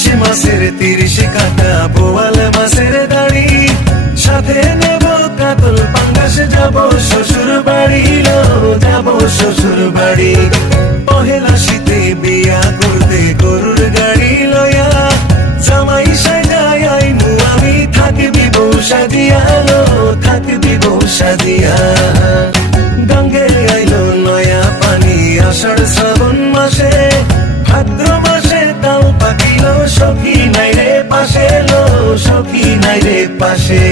ইলিশ মাছের 30 কাটা বোয়াল মাছের দাড়ি, সাথে নেব কাতল পাঙ্গাস, যাব শ্বশুর বাড়ি, যাব শ্বশুর বাড়ি। পহেলা শীতে বিয়া করতে গরুর গাড়ি লয়া, জামাই সাজায় আইমু আমি, থাকবি বউ সাজিয়া, থাকবি বউ সাজিয়া। গাঙ্গে আইলো নয়া পানি আষাঢ় শ্রাবণ মাসে, ভাদ্র মাসে তাও পাকিল, সখী নাই রে পাশে, সখী নাই রে পাশে।